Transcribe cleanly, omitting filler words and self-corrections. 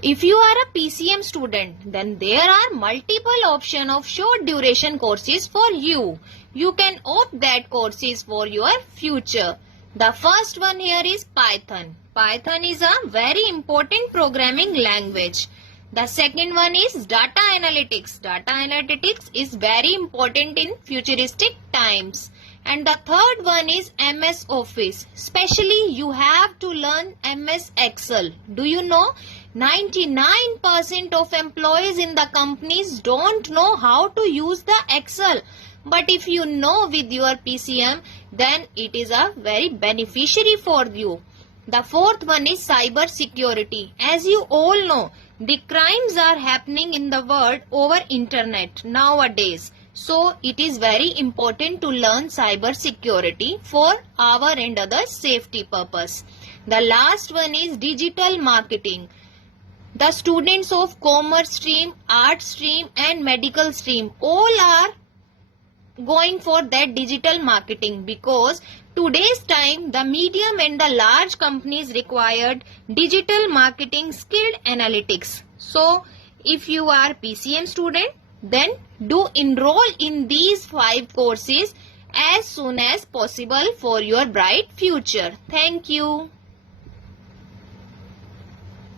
If you are a PCM student, then there are multiple options of short duration courses for you. You can opt that courses for your future. The first one here is Python. Python is a very important programming language. The second one is data analytics. Data analytics is very important in futuristic times. And the third one is MS Office. Especially you have to learn MS Excel. Do you know 99% of employees in the companies don't know how to use the Excel. But if you know with your PCM, then it is a very beneficiary for you. The fourth one is cyber security. As you all know, the crimes are happening in the world over internet nowadays. So it is very important to learn cyber security for our and other safety purpose. The last one is digital marketing. The students of commerce stream, art stream and medical stream all are going for that digital marketing because today's time the medium and the large companies required digital marketing skilled analytics. So if you are PCM student, then do enroll in these 5 courses as soon as possible for your bright future. Thank you.